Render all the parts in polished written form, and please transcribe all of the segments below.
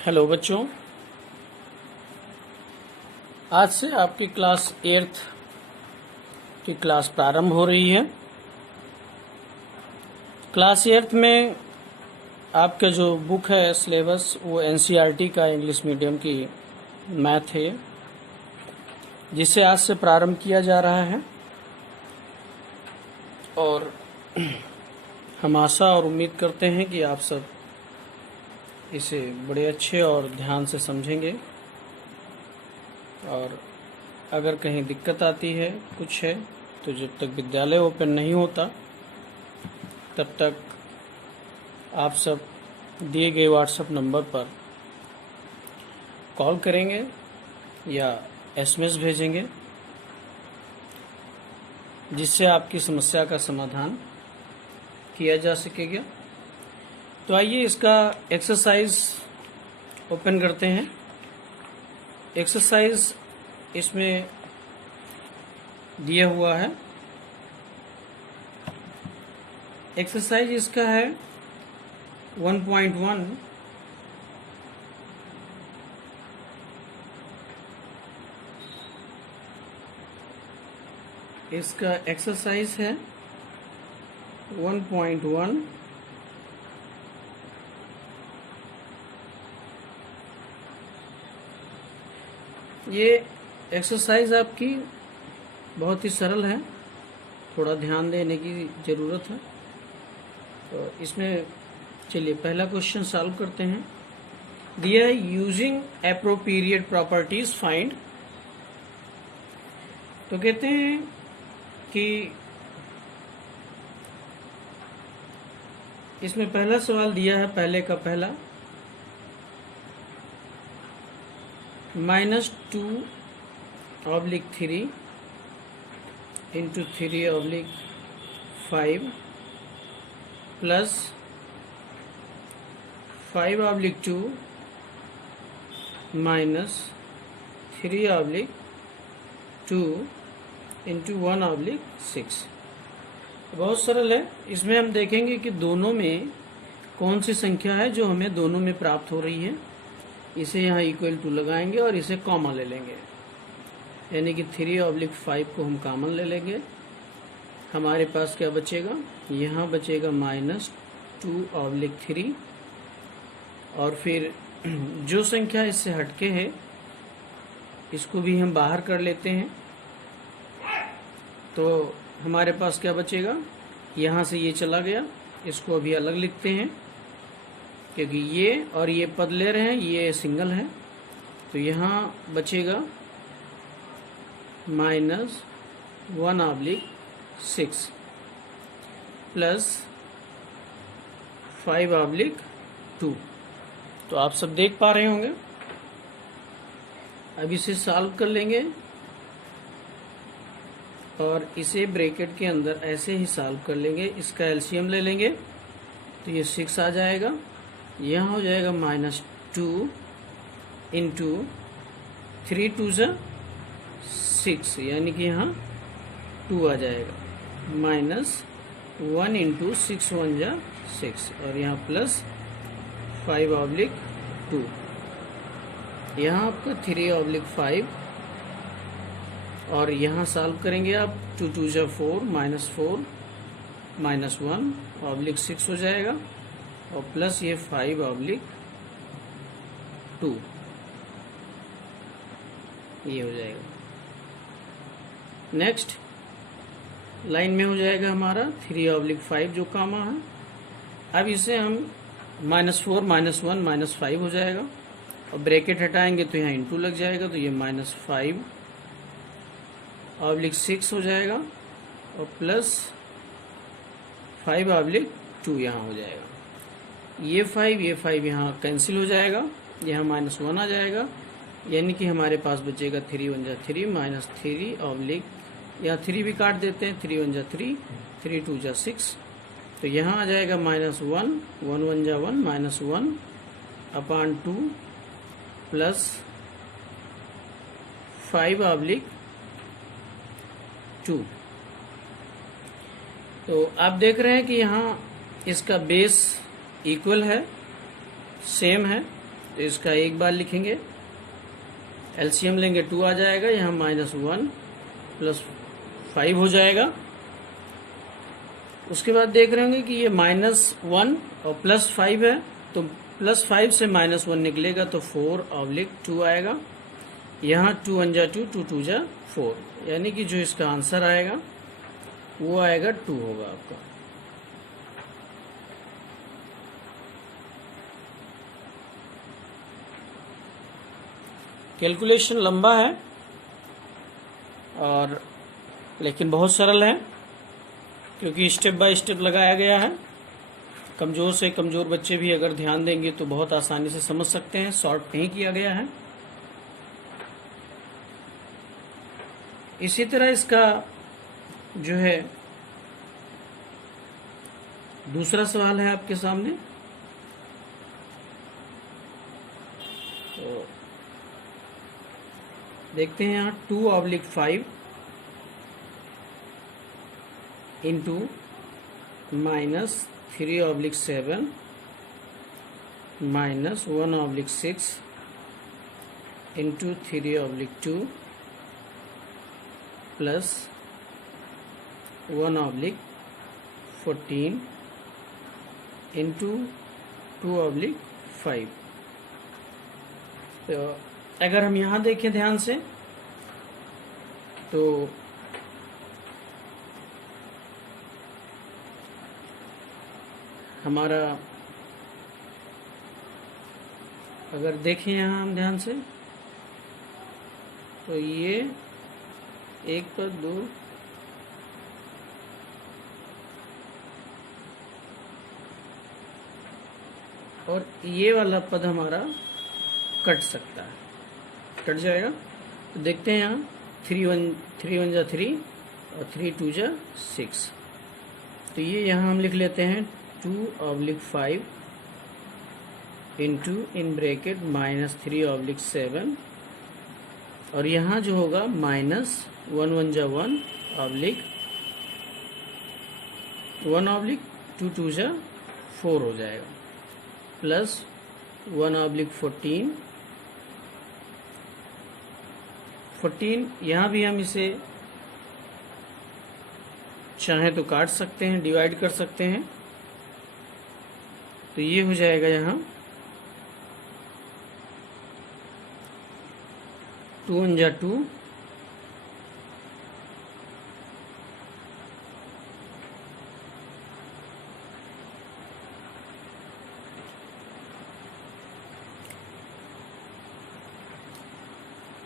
Hello बच्चों, आज से आपकी क्लास 8th की क्लास प्रारंभ हो रही है। क्लास 8th में आपका जो बुक है सिलेबस वो एनसीईआरटी का इंग्लिश मीडियम की मैथ है, जिसे आज से प्रारंभ किया जा रहा है। और हम आशा और उम्मीद करते हैं कि आप सब इसे बड़े अच्छे और ध्यान से समझेंगे। और अगर कहीं दिक्कत आती है, कुछ है, तो जब तक विद्यालय ओपन नहीं होता तब तक आप सब दिए गए व्हाट्सएप नंबर पर कॉल करेंगे या एसएमएस भेजेंगे, जिससे आपकी समस्या का समाधान किया जा सकेगा। तो आइए इसका एक्सरसाइज ओपन करते हैं। एक्सरसाइज इसमें दिया हुआ है। एक्सरसाइज इसका है 1.1। इसका एक्सरसाइज है 1.1। ये एक्सरसाइज आपकी बहुत ही सरल है, थोड़ा ध्यान देने की ज़रूरत है। तो इसमें चलिए पहला क्वेश्चन सॉल्व करते हैं। दिया है यूजिंग एप्रोप्रिएट प्रॉपर्टीज फाइंड। तो कहते हैं कि इसमें पहला सवाल दिया है, पहले का पहला, -2/3 into 3/5 प्लस 5/2 minus 3/2 into 1/6। बहुत सरल है। इसमें हम देखेंगे कि दोनों में कौन सी संख्या है जो हमें दोनों में प्राप्त हो रही है। इसे यहाँ इक्वल टू लगाएंगे और इसे कॉमन ले लेंगे, यानी कि 3/5 को हम कॉमन ले लेंगे। हमारे पास क्या बचेगा, यहाँ बचेगा -2/3। और फिर जो संख्या इससे हटके है इसको भी हम बाहर कर लेते हैं। तो हमारे पास क्या बचेगा, यहाँ से ये चला गया, इसको अभी अलग लिखते हैं क्योंकि ये और ये पद ले रहे हैं, ये सिंगल है। तो यहाँ बचेगा -1/6 प्लस 5/2। तो आप सब देख पा रहे होंगे। अब इसे सॉल्व कर लेंगे और इसे ब्रैकेट के अंदर ऐसे ही सॉल्व कर लेंगे। इसका एलसीएम ले लेंगे तो ये 6 आ जाएगा। यहाँ हो जाएगा -2 इंटू 3×2=6, यानी कि यहाँ 2 आ जाएगा। -1 इंटू 6×1=6 और यहाँ प्लस 5/2। यहाँ आपका 3/5 और यहाँ सॉल्व करेंगे आप 2×2=4 -4 -1/6 हो जाएगा और प्लस ये 5/2 ये हो जाएगा। नेक्स्ट लाइन में हो जाएगा हमारा 3/5 जो कामा है। अब इसे हम -4 -1 -5 हो जाएगा और ब्रैकेट हटाएंगे तो यहाँ इंटू लग जाएगा, तो ये -5/6 हो जाएगा और प्लस 5/2 यहाँ हो जाएगा। ये 5 यहाँ कैंसिल हो जाएगा, यहाँ -1 आ जाएगा, यानी कि हमारे पास बचेगा 3×1=3 -3/ यहाँ 3 भी काट देते हैं, 3×1=3 3×2=6। तो यहाँ आ जाएगा -1 1×1=1 -1/2 प्लस 5/2। तो आप देख रहे हैं कि यहाँ इसका बेस इक्वल है, सेम है। तो इसका एक बार लिखेंगे, एलसीएम लेंगे 2 आ जाएगा, यहाँ -1 +5 हो जाएगा। उसके बाद देख रहे होंगे कि ये -1 और +5 है, तो +5 से -1 निकलेगा तो 4/2 आएगा। यहाँ 2 1 जा 2, 2 2 जा 4, यानी कि जो इसका आंसर आएगा वो आएगा 2 होगा आपका। कैलकुलेशन लंबा है और लेकिन बहुत सरल है, क्योंकि स्टेप बाय स्टेप लगाया गया है। कमज़ोर से कमज़ोर बच्चे भी अगर ध्यान देंगे तो बहुत आसानी से समझ सकते हैं, शॉर्ट नहीं किया गया है। इसी तरह इसका जो है दूसरा सवाल है आपके सामने। तो देखते हैं यहाँ 2/5 इंटू -3/7 -1/6 इंटू 3/2 प्लस 1/14 इंटू 2/5। तो अगर हम यहाँ देखें ध्यान से तो हमारा, अगर देखें यहाँ हम ध्यान से तो ये 1 पर 2 और ये वाला पद हमारा कट सकता है, कट जाएगा। तो देखते हैं यहाँ 3 1 जा 3 और 3 2 जा 6। तो ये यहाँ हम लिख लेते हैं 2/5 इंटू इन ब्रैकेट -3/7 और यहाँ जो होगा -1 1 जा 1 ऑब्लिक 1/2 2 जा 4 हो जाएगा, प्लस 1/14 यहाँ भी हम इसे चाहें तो काट सकते हैं, डिवाइड कर सकते हैं। तो ये हो जाएगा यहाँ 2 1 जा 2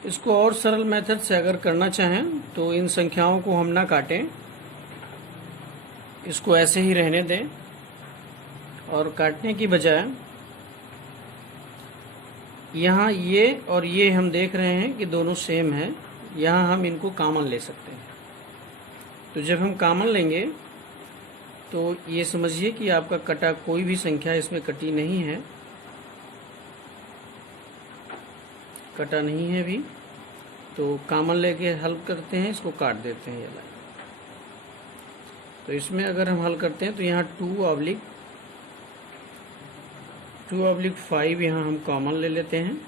इसको और सरल मेथड से अगर करना चाहें तो इन संख्याओं को हम ना काटें, इसको ऐसे ही रहने दें और काटने की बजाय यहाँ ये और ये हम देख रहे हैं कि दोनों सेम है, यहाँ हम इनको कॉमन ले सकते हैं। तो जब हम कॉमन लेंगे तो ये समझिए कि आपका कटा कोई भी संख्या इसमें कटी नहीं है, कटा नहीं है भी। तो कॉमन लेके हल करते हैं, इसको काट देते हैं ये लाइन। तो इसमें अगर हम हल करते हैं तो यहाँ 2/5 यहाँ हम कॉमन ले लेते हैं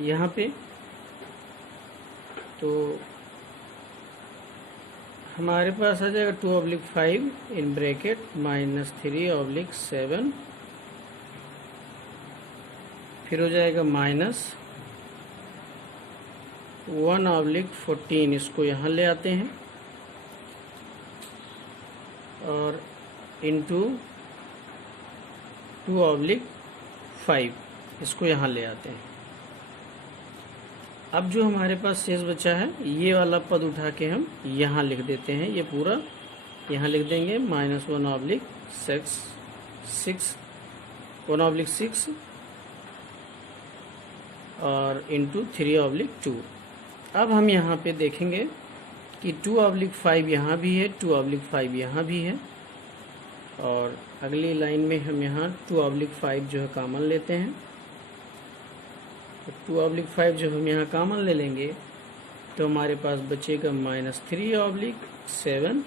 यहाँ पे। तो हमारे पास आ जाएगा 2/5 इन ब्रैकेट -3/7, फिर हो जाएगा -1/14, इसको यहाँ ले आते हैं और इंटू 2/5 इसको यहाँ ले आते हैं। अब जो हमारे पास शेष बचा है ये वाला पद उठा के हम यहाँ लिख देते हैं, ये पूरा यहाँ लिख देंगे -1/6 और इंटू 3/2। अब हम यहाँ पे देखेंगे कि 2/5 यहाँ भी है, 2/5 यहाँ भी है और अगली लाइन में हम यहाँ 2/5 जो है कॉमन लेते हैं। तो 2/5 जो हम यहाँ कॉमन ले लेंगे तो हमारे पास बचेगा -3/7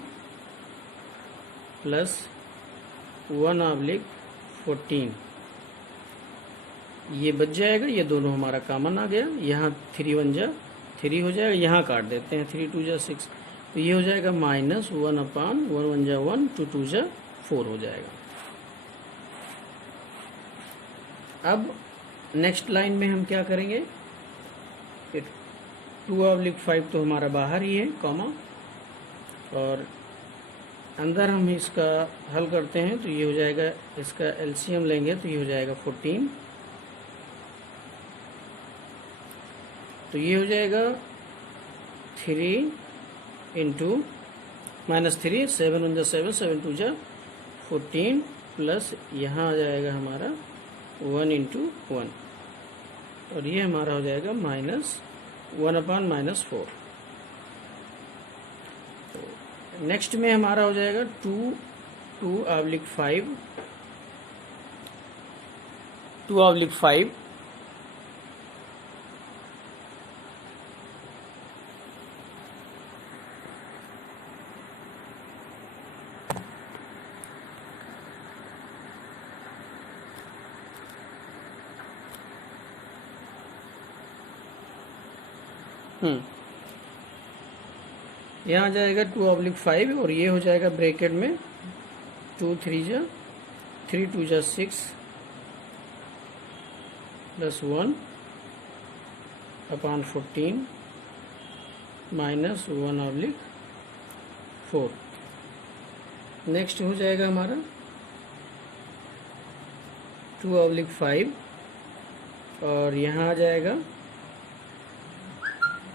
प्लस 1/14 ये बच जाएगा, ये दोनों हमारा कॉमन आ गया, यहाँ 3 1 जा 3 हो जाएगा, यहाँ काट देते हैं 3 2 जा 6, तो ये हो जाएगा -1 अपान 1 1 जा 1 2 2 जा 4 हो जाएगा। अब नेक्स्ट लाइन में हम क्या करेंगे, 2/5 तो हमारा बाहर ही है कॉमा, और अंदर हम इसका हल करते हैं तो ये हो जाएगा, इसका एलसीएम लेंगे तो ये हो जाएगा 14, तो ये हो जाएगा 3 इंटू -3 7 1 जा 7 7 2 जा 14 प्लस यहाँ आ जाएगा हमारा 1 इंटू 1, और ये हमारा हो जाएगा -1 अपान -4। नेक्स्ट में हमारा हो जाएगा 2/5 2/5 यहाँ आ जाएगा 2/5, और ये हो जाएगा ब्रैकेट में 2 3 जा 3 2 जा 6 प्लस 1 अपान 14 -1/4। नेक्स्ट हो जाएगा हमारा 2/5, और यहाँ आ जाएगा,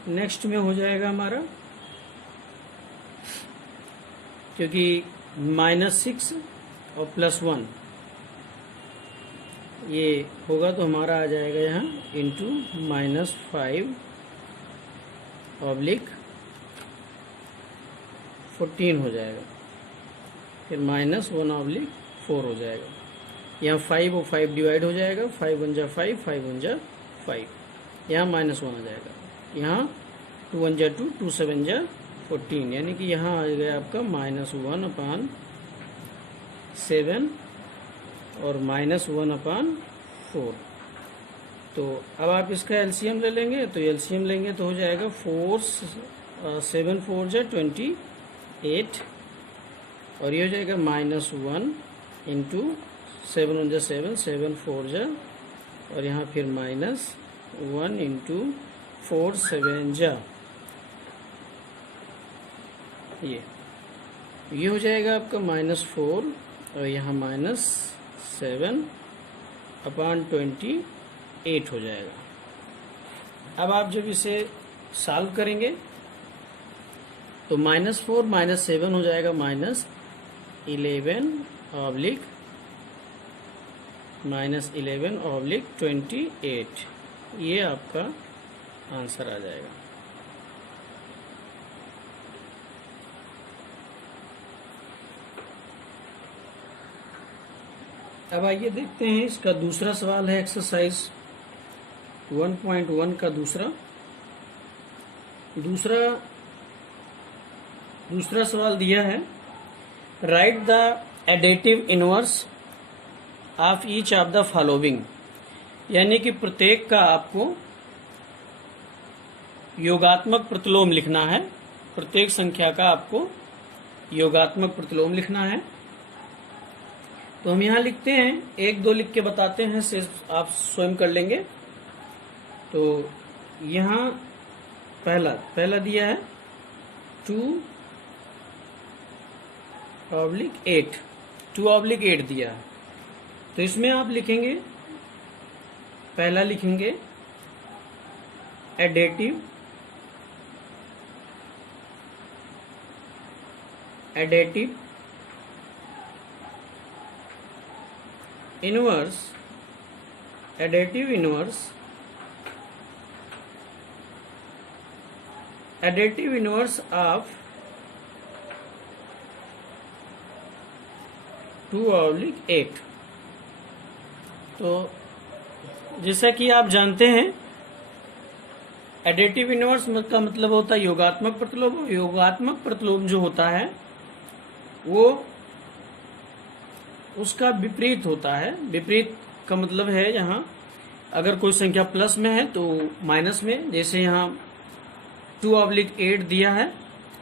नेक्स्ट में हो जाएगा हमारा, क्योंकि -6 और +1 ये होगा तो हमारा आ जाएगा यहाँ इंटू -5/14 हो जाएगा, फिर -1/4 हो जाएगा। यहाँ 5 और 5 डिवाइड हो जाएगा, 5 1 जा 5 5 1 जा 5, यहाँ -1 आ जाएगा, यहाँ 2 1 जा 2 2 7 जा 14, यानी कि यहाँ आ गया आपका -1/7 और -1/4। तो अब आप इसका एलसीएम ले लेंगे, तो एलसीएम लेंगे तो हो जाएगा 7 4 जा 28, और ये हो जाएगा -1 इंटू 7 1 जा 7 7 4 जा, और यहाँ फिर -1 इंटू 4 7 जा, ये हो जाएगा आपका -4, और यहाँ -7/28 हो जाएगा। अब आप जब इसे सॉल्व करेंगे तो -4 -7 हो जाएगा -11/28, ये आपका आंसर आ जाएगा। अब आइए देखते हैं इसका दूसरा सवाल है, एक्सरसाइज 1.1 का दूसरा सवाल दिया है, right the additive inverse of each of the following, यानी कि प्रत्येक का आपको योगात्मक प्रतिलोम लिखना है, प्रत्येक संख्या का आपको योगात्मक प्रतिलोम लिखना है। तो हम यहाँ लिखते हैं, 1 2 लिख के बताते हैं, सिर्फ आप स्वयं कर लेंगे। तो यहाँ पहला दिया है 2/8 2/8 दिया है, तो इसमें आप लिखेंगे, पहला लिखेंगे additive inverse additive inverse of 2/8। तो जैसा कि आप जानते हैं, एडेटिव इनवर्स का मतलब होता है योगात्मक प्रतिलोम। योगात्मक प्रतिलोम जो होता है वो उसका विपरीत होता है। विपरीत का मतलब है यहाँ अगर कोई संख्या प्लस में है तो माइनस में, जैसे यहाँ 2/8 दिया है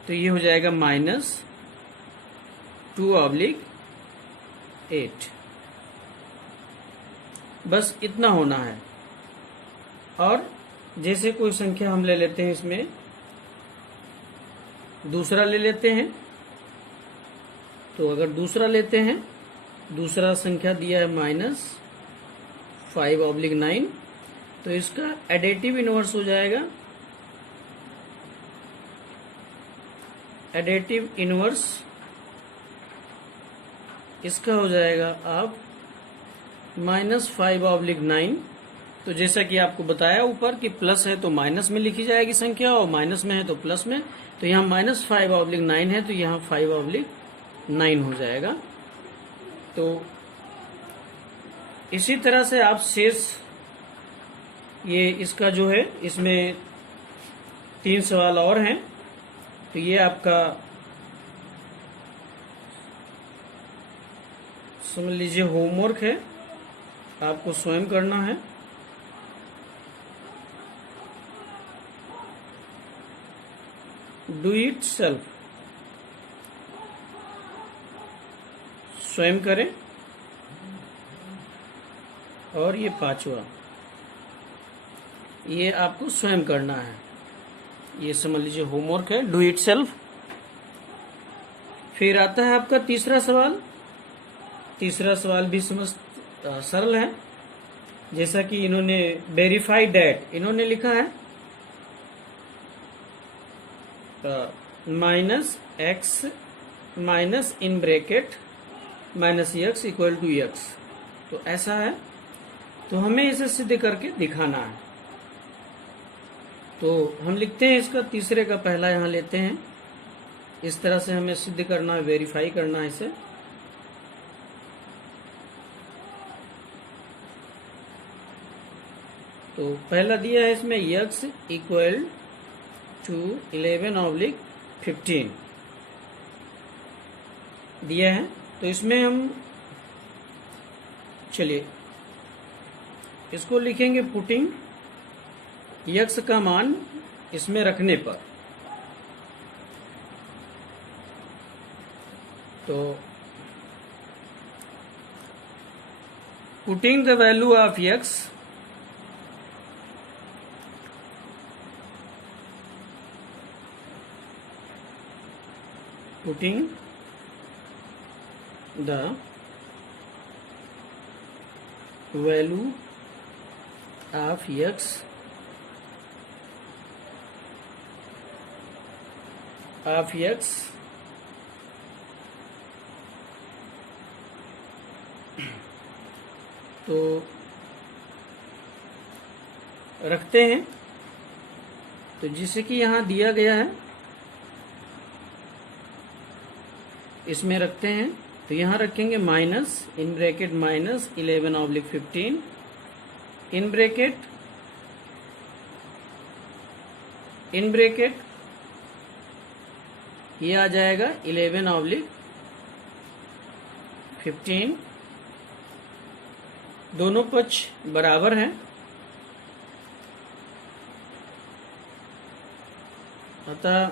तो ये हो जाएगा -2/8। बस इतना होना है। और जैसे कोई संख्या हम ले लेते हैं, इसमें दूसरा ले लेते हैं, तो अगर दूसरा लेते हैं, दूसरा संख्या दिया है -5/9, तो इसका एडिटिव इनवर्स हो जाएगा, एडिटिव इनवर्स इसका हो जाएगा आप -5/9। तो जैसा कि आपको बताया ऊपर कि प्लस है तो माइनस में लिखी जाएगी संख्या, और माइनस में है तो प्लस में। तो यहाँ -5/9 है तो यहाँ 5/9 हो जाएगा। तो इसी तरह से आप शेष ये इसका जो है, इसमें 3 सवाल और हैं। तो ये आपका समझ लीजिए होमवर्क है, आपको स्वयं करना है। डू इट सेल्फ, स्वयं करें। और ये 5वां, ये आपको स्वयं करना है। ये समझ लीजिए होमवर्क है, डू इट सेल्फ। फिर आता है आपका तीसरा सवाल। तीसरा सवाल भी सरल है। जैसा कि इन्होंने वेरीफाई डैट इन्होंने लिखा है -x minus in bracket -x equal to x। तो ऐसा है, तो हमें इसे सिद्ध करके दिखाना है। तो हम लिखते हैं इसका तीसरे का पहला यहाँ लेते हैं। इस तरह से हमें सिद्ध करना है, वेरीफाई करना है इसे। तो पहला दिया है इसमें x इक्वल टू 11/15 दिया है। तो इसमें हम चलिए इसको लिखेंगे पुटिंग x का मान इसमें रखने पर। तो putting the value of x putting the value of x तो रखते हैं। तो जिसे कि यहाँ दिया गया है इसमें रखते हैं। तो यहाँ रखेंगे minus in bracket -11/15 in bracket ये आ जाएगा 11/15। दोनों पक्ष बराबर हैं, अतः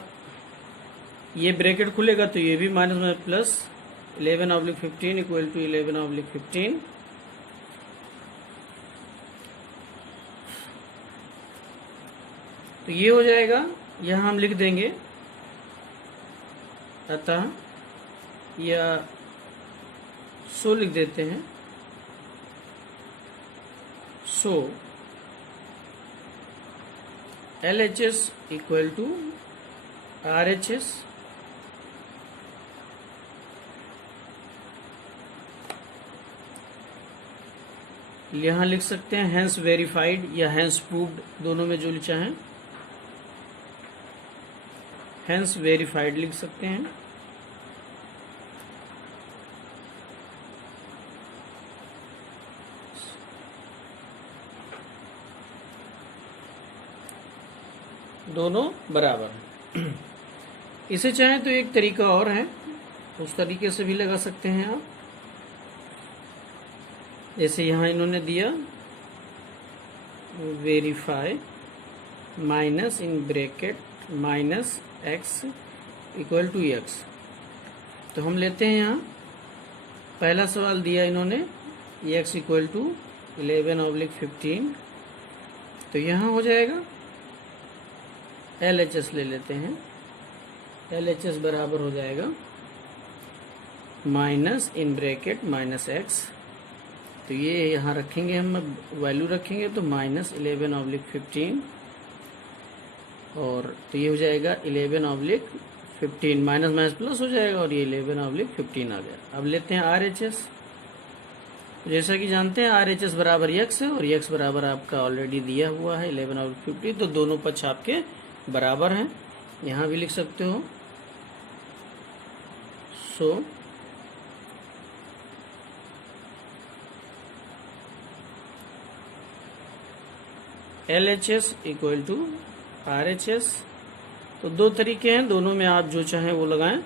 ये ब्रैकेट खुलेगा तो ये भी माइनस में प्लस 11/15 इक्वल टू 11/15। तो ये हो जाएगा, यहां हम लिख देंगे, अतः या सो लिख देते हैं। सो LHS इक्वल टू RHS यहां लिख सकते हैं हैंस वेरीफाइड या हैंस प्रूव्ड, दोनों में जो चाहें। हैंस वेरीफाइड लिख सकते हैं। दोनों बराबर हैं। इसे चाहें तो एक तरीका और है, उस तरीके से भी लगा सकते हैं आप। जैसे यहाँ इन्होंने दिया verify minus in bracket minus x equal to x. तो हम लेते हैं यहाँ पहला सवाल दिया इन्होंने एक्स इक्वल टू 11/15। तो यहाँ हो जाएगा LHS ले लेते हैं। LHS बराबर हो जाएगा minus in bracket minus x. तो ये यहाँ रखेंगे, हम वैल्यू रखेंगे तो माइनस 11/15 और तो ये हो जाएगा 11/15 माइनस माइनस प्लस हो जाएगा और ये 11/15 आ गया। अब लेते हैं RHS। जैसा कि जानते हैं RHS बराबर x है और x बराबर आपका ऑलरेडी दिया हुआ है 11/15। तो दोनों पक्ष आपके बराबर हैं, यहाँ भी लिख सकते हो। सो LHS इक्वल टू RHS। तो दो तरीके हैं, दोनों में आप जो चाहें वो लगाएं।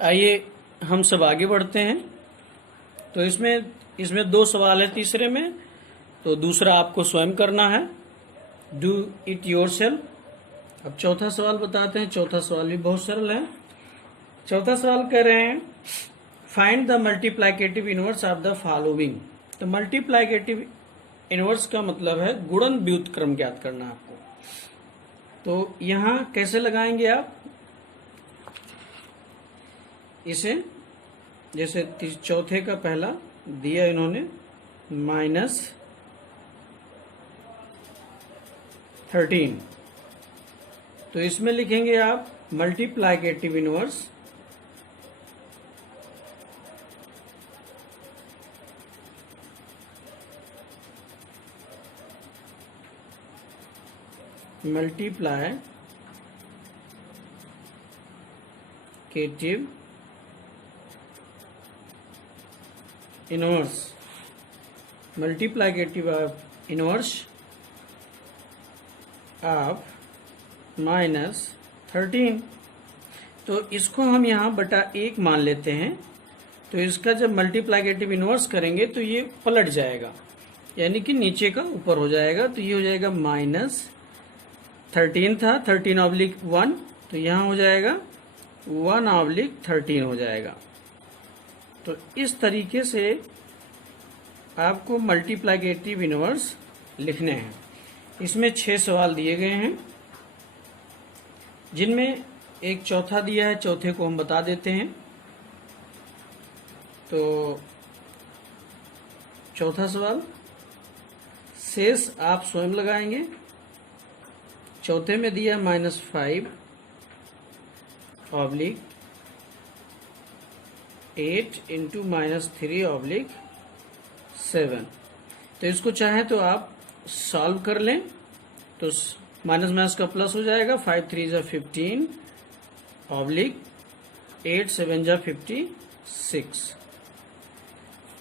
आइए हम सब आगे बढ़ते हैं। तो इसमें दो सवाल है तीसरे में, तो दूसरा आपको स्वयं करना है, डू इट योरसेल्फ। अब चौथा सवाल बताते हैं। चौथा सवाल भी बहुत सरल है। चौथा सवाल कह रहे हैं find the multiplicative inverse of the following. तो मल्टीप्लाइकेटिव इनवर्स का मतलब है गुणन व्युत्क्रम ज्ञात करना आपको। तो यहाँ कैसे लगाएंगे आप इसे, जैसे चौथे का पहला दिया इन्होंने -13। तो इसमें लिखेंगे आप multiplicative inverse multiplicative inverse, multiplicative inverse of -13। तो इसको हम यहाँ बटा 1 मान लेते हैं। तो इसका जब मल्टीप्लाइकेटिव इनवर्स करेंगे तो ये पलट जाएगा, यानी कि नीचे का ऊपर हो जाएगा। तो ये हो जाएगा -13 था 13/1, तो यहाँ हो जाएगा 1/13 हो जाएगा। तो इस तरीके से आपको मल्टीप्लाइकेटिव इनवर्स लिखने हैं। इसमें 6 सवाल दिए गए हैं, जिनमें एक चौथा दिया है। चौथे को हम बता देते हैं। तो चौथा सवाल शेष आप स्वयं लगाएंगे। चौथे में दिया -5/8 × -3/7। तो इसको चाहे तो आप सॉल्व कर लें, तो माइनस माइनस का प्लस हो जाएगा। 5 3 = 15 8 7 = 56।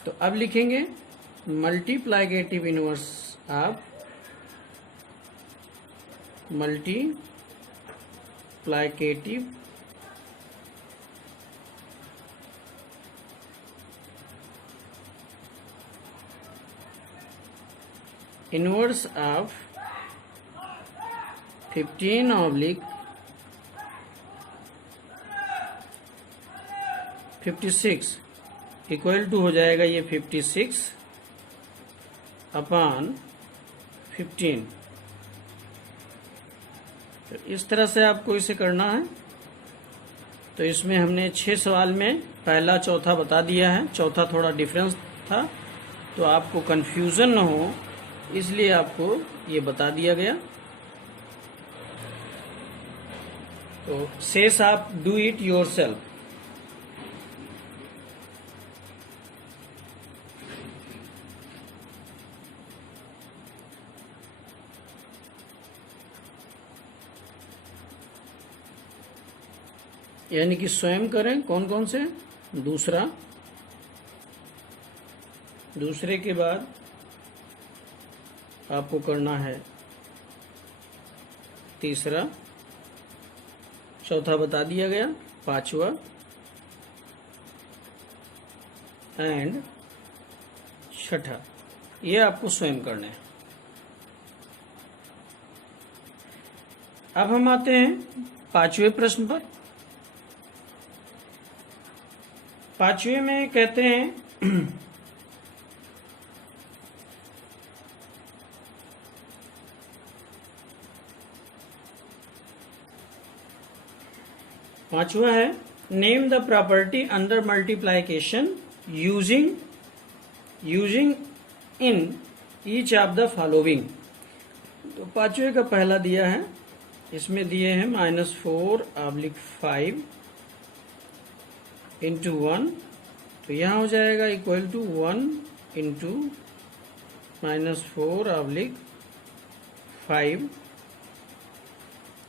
तो अब लिखेंगे multiplicative inverse of multiplicative inverse of 15/56 equal to हो जाएगा ये 56/15। तो इस तरह से आपको इसे करना है। तो इसमें हमने 6 सवाल में पहला चौथा बता दिया है। चौथा थोड़ा डिफरेंस था, तो आपको कंफ्यूजन न हो इसलिए आपको ये बता दिया गया। तो शेष आप डू इट योरसेल्फ। यानी कि स्वयं करें। कौन कौन से? दूसरे के बाद आपको करना है तीसरा, चौथा बता दिया गया, पांचवा एंड छठा, ये आपको स्वयं करना है। अब हम आते हैं पांचवें प्रश्न पर। पांचवें में कहते हैं पांचवा है name the property under multiplication using in each of the following. तो पांचवे का पहला दिया है, इसमें दिए हैं -4/5 इंटू 1, तो यहाँ हो जाएगा इक्वल टू 1 इंटू -4/5।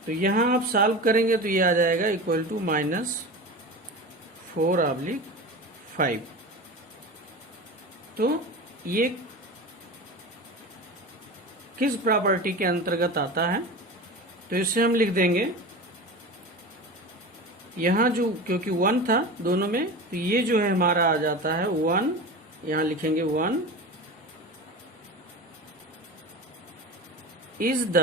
तो यहाँ आप सॉल्व करेंगे तो ये आ जाएगा इक्वल टू -4/5। तो ये किस प्रॉपर्टी के अंतर्गत आता है? तो इसे हम लिख देंगे यहाँ जो, क्योंकि 1 था दोनों में, तो ये जो है हमारा आ जाता है 1, यहाँ लिखेंगे 1 इज द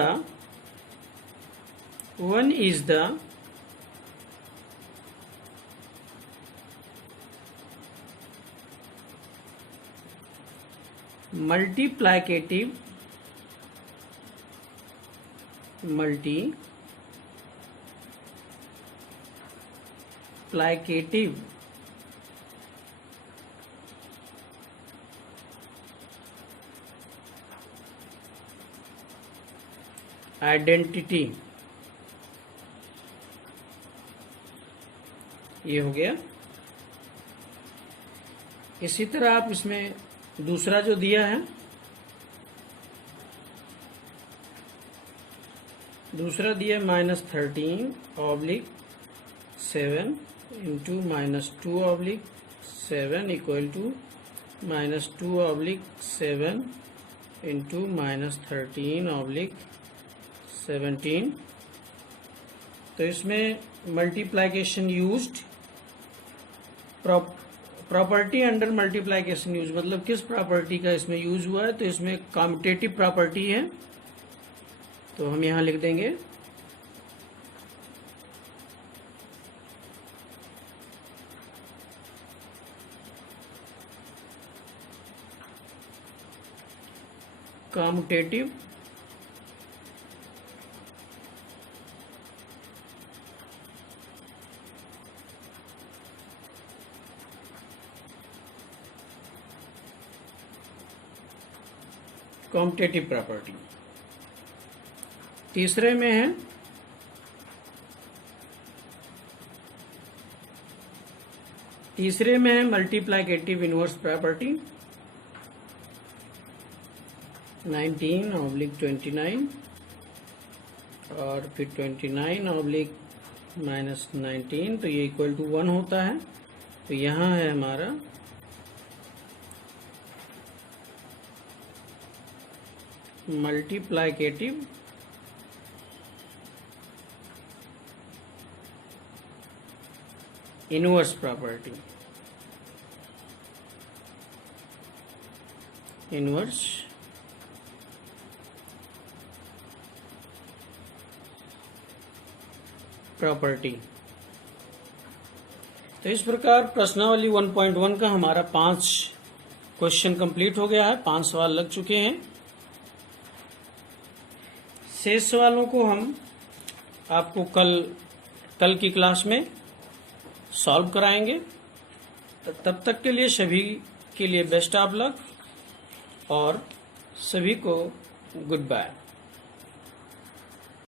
multiplicative आइडेंटिटी। ये हो गया। इसी तरह आप इसमें दूसरा जो दिया है, दूसरा दिया -13/7 इंटू -2/7 इक्वल टू -2/7 इंटू -13/17। तो इसमें multiplication used, property under multiplication use, मतलब किस प्रॉपर्टी का इसमें यूज हुआ है? तो इसमें कॉम्यूटेटिव प्रॉपर्टी है, तो हम यहां लिख देंगे कॉम्यूटेटिव कॉम्यूटेटिव प्रॉपर्टी। तीसरे में है मल्टीप्लिकेटिव इनवर्स प्रॉपर्टी 19/29 और फिर 29/-19, तो ये इक्वल टू 1 होता है। तो यहाँ है हमारा multiplicative inverse property, inverse property. तो इस प्रकार प्रश्नावली 1.1 का हमारा 5 क्वेश्चन कंप्लीट हो गया है, 5 सवाल लग चुके हैं। शेष सवालों को हम आपको कल की क्लास में सॉल्व कराएंगे। तब तक के लिए सभी के लिए बेस्ट ऑफ लक और सभी को गुड बाय।